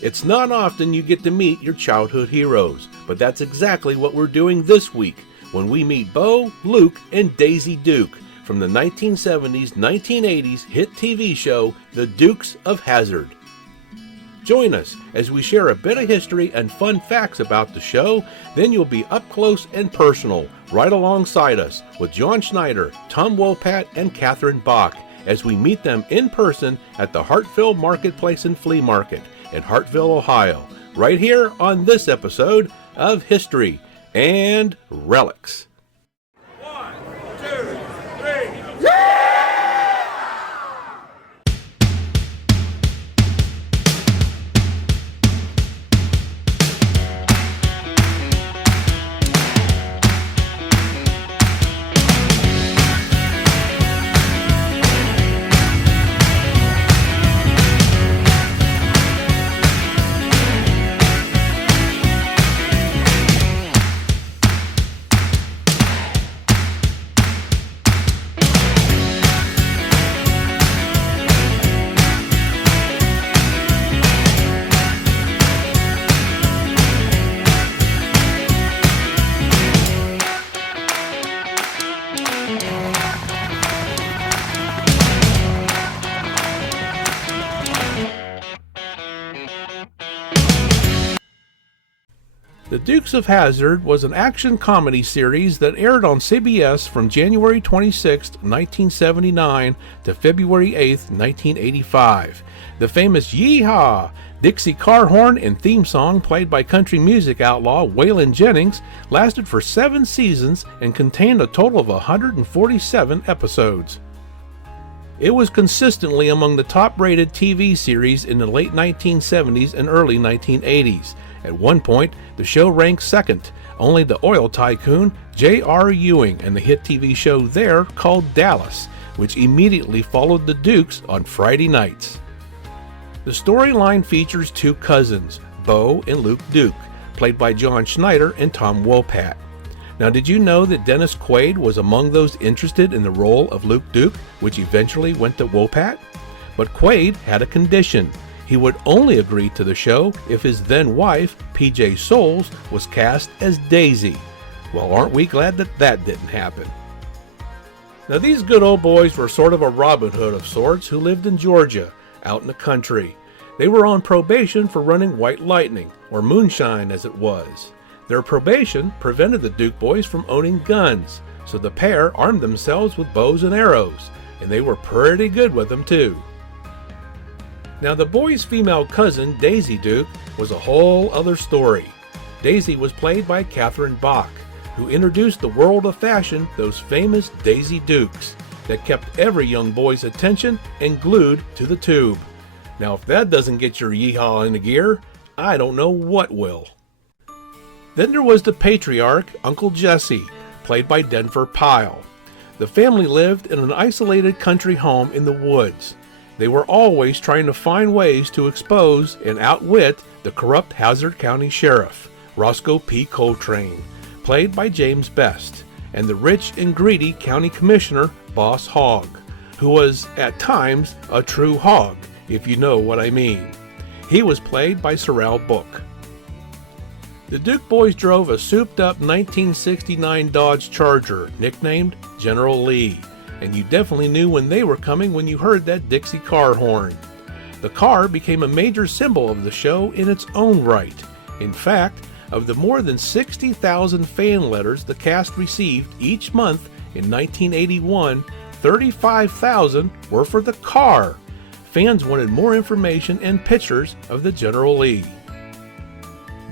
It's not often you get to meet your childhood heroes, but that's exactly what we're doing this week when we meet Bo, Luke, and Daisy Duke from the 1970s, 1980s hit TV show, The Dukes of Hazzard. Join us as we share a bit of history and fun facts about the show, then you'll be up close and personal, right alongside us with John Schneider, Tom Wopat, and Catherine Bach as we meet them in person at the Hartville Marketplace and Flea Market in Hartville, Ohio, right here on this episode of History and Relics. The Dukes of Hazzard was an action comedy series that aired on CBS from January 26, 1979 to February 8, 1985. The famous Yee-Haw, Dixie car horn and theme song played by country music outlaw Waylon Jennings lasted for 7 seasons and contained a total of 147 episodes. It was consistently among the top-rated TV series in the late 1970s and early 1980s. At one point, the show ranked second, only the oil tycoon J.R. Ewing and the hit TV show there called Dallas, which immediately followed the Dukes on Friday nights. The storyline features 2 cousins, Bo and Luke Duke, played by John Schneider and Tom Wopat. Now, did you know that Dennis Quaid was among those interested in the role of Luke Duke, which eventually went to Wopat? But Quaid had a condition. He would only agree to the show if his then-wife, P.J. Soles, was cast as Daisy. Well, aren't we glad that that didn't happen? Now, these good old boys were sort of a Robin Hood of sorts who lived in Georgia, out in the country. They were on probation for running white lightning, or moonshine as it was. Their probation prevented the Duke boys from owning guns, so the pair armed themselves with bows and arrows, and they were pretty good with them too. Now, the boys' female cousin, Daisy Duke, was a whole other story. Daisy was played by Catherine Bach, who introduced the world of fashion those famous Daisy Dukes that kept every young boy's attention and glued to the tube. Now, if that doesn't get your yee-haw into gear, I don't know what will. Then there was the patriarch, Uncle Jesse, played by Denver Pyle. The family lived in an isolated country home in the woods. They were always trying to find ways to expose and outwit the corrupt Hazzard County Sheriff, Roscoe P. Coltrane, played by James Best, and the rich and greedy County Commissioner, Boss Hogg, who was, at times, a true hog, if you know what I mean. He was played by Sorrel Book. The Duke boys drove a souped-up 1969 Dodge Charger, nicknamed General Lee, and you definitely knew when they were coming when you heard that Dixie car horn. The car became a major symbol of the show in its own right. In fact, of the more than 60,000 fan letters the cast received each month in 1981, 35,000 were for the car. Fans wanted more information and pictures of the General Lee.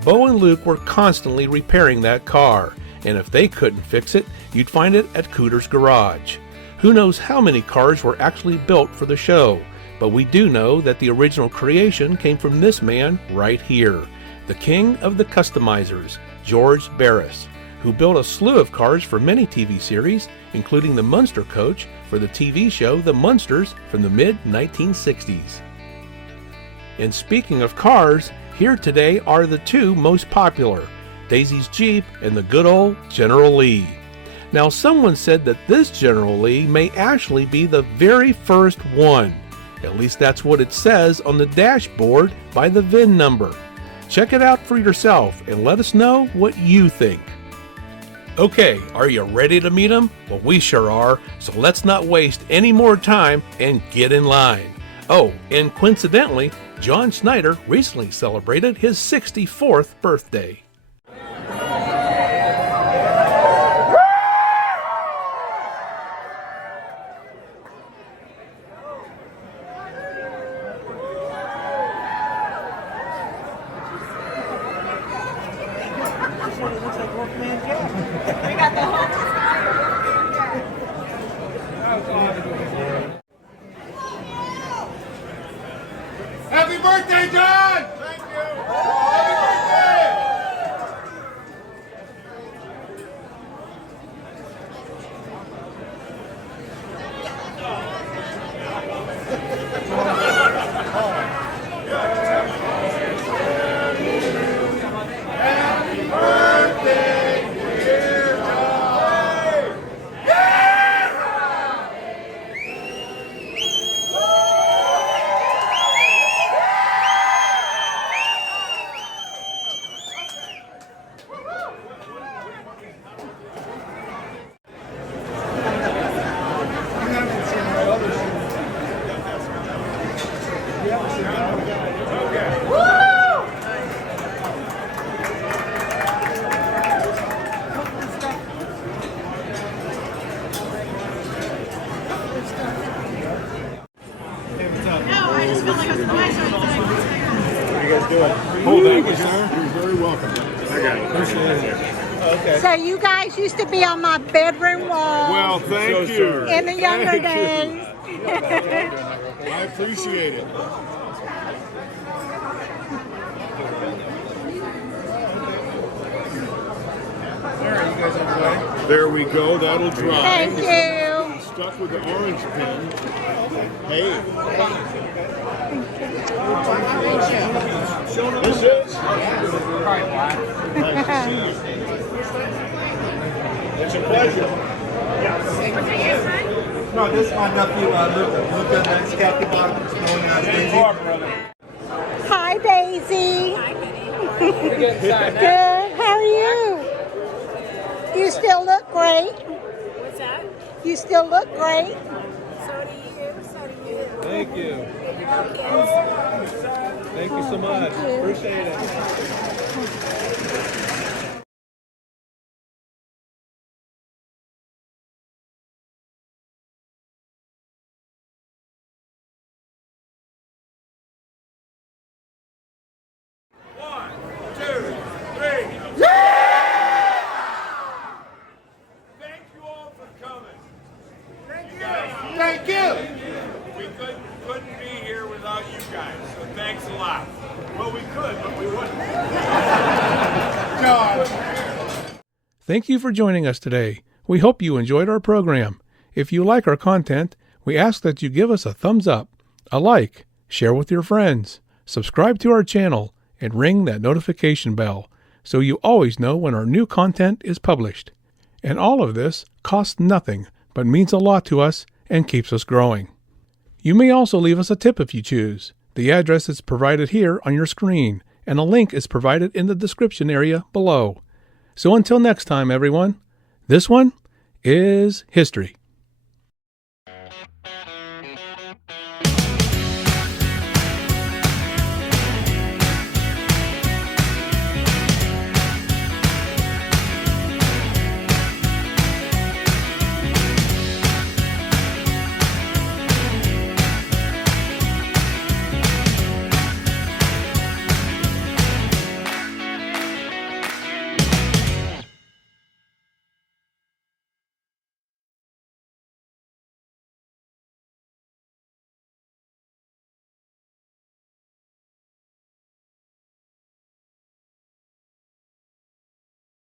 Bo and Luke were constantly repairing that car, and if they couldn't fix it, you'd find it at Cooter's Garage. Who knows how many cars were actually built for the show, but we do know that the original creation came from this man right here, the king of the customizers, George Barris, who built a slew of cars for many TV series, including the Munster coach for the TV show The Munsters from the mid-1960s. And speaking of cars, here today are the 2 most popular, Daisy's Jeep and the good old General Lee. Now, someone said that this General Lee may actually be the very first one. At least that's what it says on the dashboard by the VIN number. Check it out for yourself and let us know what you think. Okay, are you ready to meet him? Well, we sure are, so let's not waste any more time and get in line. Oh, and coincidentally, John Schneider recently celebrated his 64th birthday. Happy birthday, John! Thank you! Happy birthday! Happy birthday, dear John! Oh, thank you, sir. You're very welcome. I got it. Appreciate it. Okay. So you guys used to be on my bedroom wall Well, thank you. in the younger Thank you. days. I appreciate it. There we go. That'll dry. Thank you. Stuck with the orange pen. Hey. This is. Nice to see you. It's a pleasure. No, this is my nephew, Luca, that's Catherine Bach, known as Daisy. Hi, Daisy. Good. How are you? You still look great. What's that? You still look great. So do you. So do you. Thank you. Pumpkins. Thank you so much. Appreciate it. One, two, three. Thank you all for coming. Thank you. Thank you. We couldn't be here without you guys, so thanks a lot. Well, we could, but we wouldn't. John. Thank you for joining us today. We hope you enjoyed our program. If you like our content, we ask that you give us a thumbs up, a like, share with your friends, subscribe to our channel, and ring that notification bell so you always know when our new content is published. And all of this costs nothing, but means a lot to us and keeps us growing. You may also leave us a tip if you choose. The address is provided here on your screen, and a link is provided in the description area below. So until next time, everyone, this one is history.